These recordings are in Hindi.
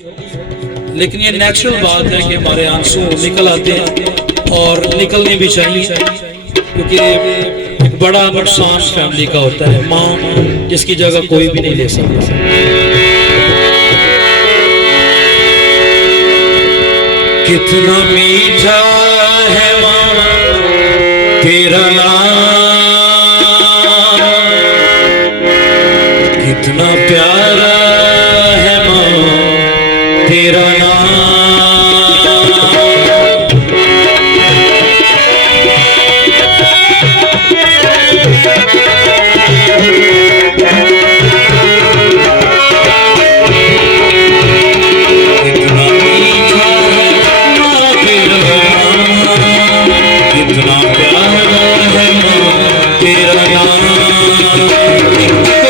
लेकिन ये नेचुरल बात है कि हमारे आंसू निकल आते हैं और निकलने भी चाहिए, क्योंकि एक बड़ा नुकसान फैमिली का होता है। माँ जिसकी जगह कोई भी नहीं ले सकता। कितना मीठा है माँ तेरा नाम, कितना प्यारा है माँ तेरा नाम। कितना मीठा है माँ तेरा नाम, कितना प्यारा है माँ तेरा नाम।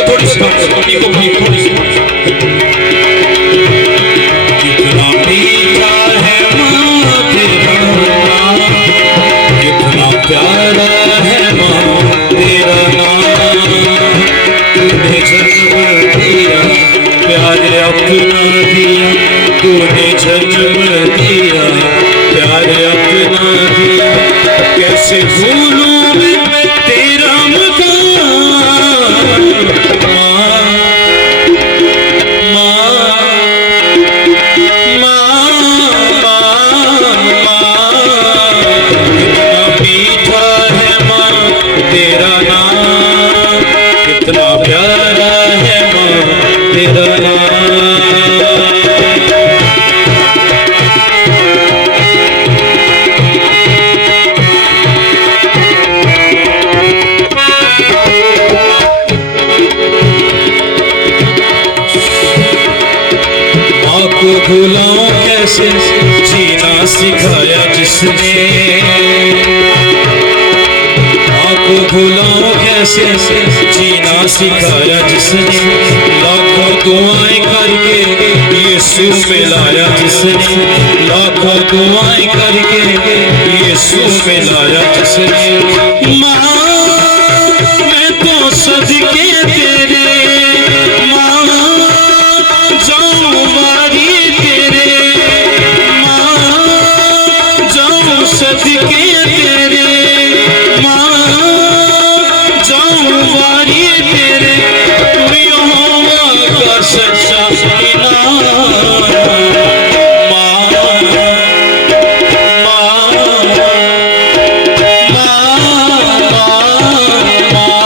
थोड़ी सी थोड़ी सी प्यारा है माँ तेरा नाम। तूने जन्म दिया प्यारे अपना दिया, तूने जन्म दिया प्यारे अपना दिया। कैसे भूलूं मैं तेरा मकान माँ माँ तेरा नाम, कितना प्यारा है माँ तेरा नाम। माँ को भूलाऊं कैसे, जीना सिखाया जिसने। को भूलाऊं कैसे, जीना सिखाया जिसने। लाखों दुआएं करके यीशु में लाया जिसने, लाखों दुआएं करके यीशु में लाया जिसने। माँ मैं तो सदके तेरे, माँ जाऊं बारी तेरे, माँ जाऊं सदके तेरे, वारी तेरे। तू यहोवा का सच्चा इनाम माँ माँ माँ माँ।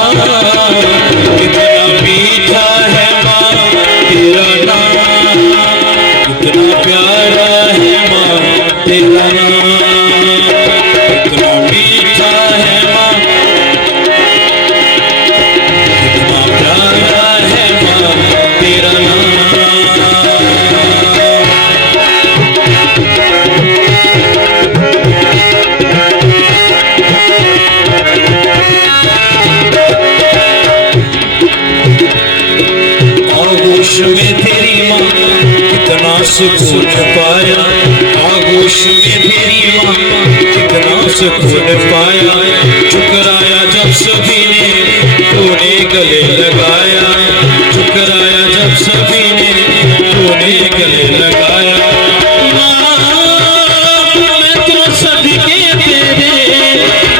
कितना मीठा है माँ तेरा नाम, कितना प्यारा है माँ तेरा नाम। कितना मीठा है माँ, तेरा नाम। आगोश में तेरी माँ कितना सुकून पाया, आगोश में तेरी माँ कितना सुकून पाया। ठुकराया जब सभी ने तूने गले लगाया, ठुकराया जब सभी ने तूने गले लगाया। मैं तो सदके तेरे,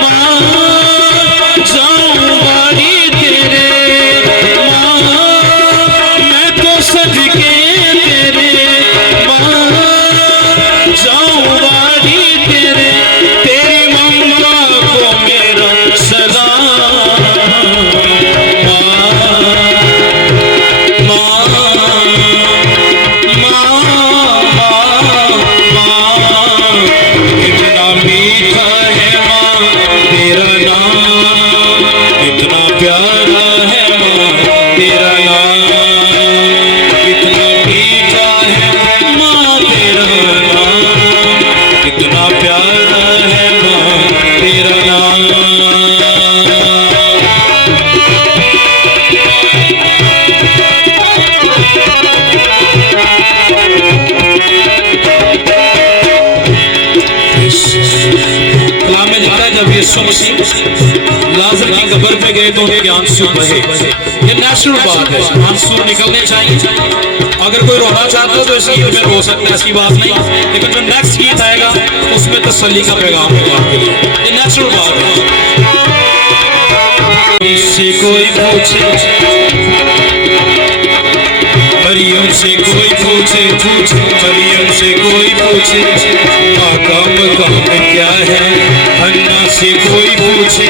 माँ जाऊं बारी तेरे, माँ मैं तो सदके तेरे, माँ जाऊं बारी तेरे। तेरी मम्मा को मेरा सलाम जब यीशु मसीह लाजर की कब्र पे गए तो उनके आंसू बहे, ये नेचुरल बात है, आंसू निकलने चाहिए। अगर कोई रोना चाहता हो तो इस गीत में रो सकता है, ऐसी बात नहीं, लेकिन जो नेक्स्ट गीत आएगा उसमें तसल्ली का पैगाम होगा आपके लिए, ये नेचुरल बात है। इससे कोई पूछे, मरियम से कोई पूछे, मरियम से कोई पूछे आका मकाम क्या है, हन्ना से कोई पूछे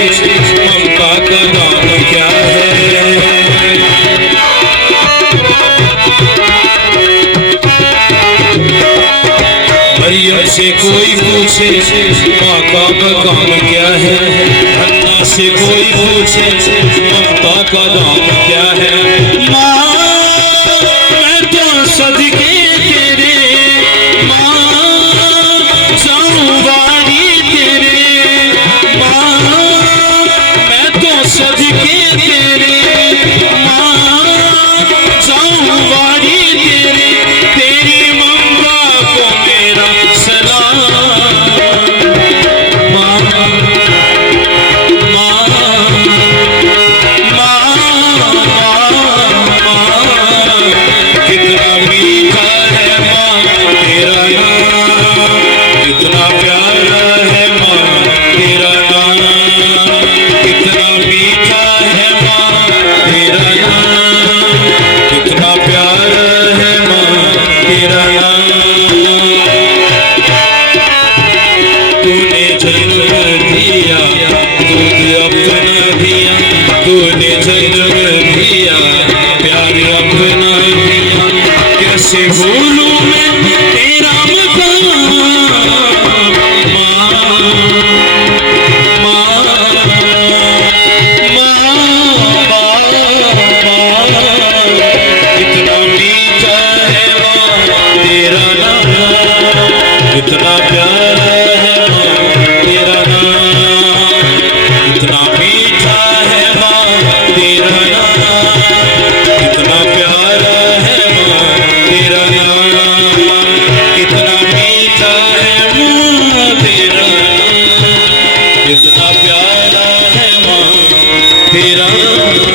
ममता का नाम क्या है। मरियम से कोई पूछे माँ का मकाम क्या है, हन्ना से कोई पूछे ममता का नाम क्या है। माँ मैं तो सदके तेरे, माँ जाऊं वारी तेरे, माँ मैं तो सदके तेरे, माँ जाऊं वारी तेरे, तेरी मम्मा को मेरा सलाम। माँ माँ माँ कितना मीठा है माँ तेरा नाम, कितना प्यारा है माँ तेरा नाम, कितना मीठा है माँ तेरा नाम, कितना प्यारा है माँ तेरा नाम। तूने जन्म दिया दूध अपना दिया, तूने जन्म दिया प्यार अपना दिया, कैसे भूलूं मैं तेरा मकाम। माँ माँ माँ कितना मीठा है माँ तेरा नाम, कितना प्यारा है माँ तेरा नाम, कितना मीठा है माँ तेरा नाम, कितना प्यारा है माँ तेरा नाम, कितना मीठा है माँ तेरा नाम, कितना प्यारा है माँ तेरा नाम।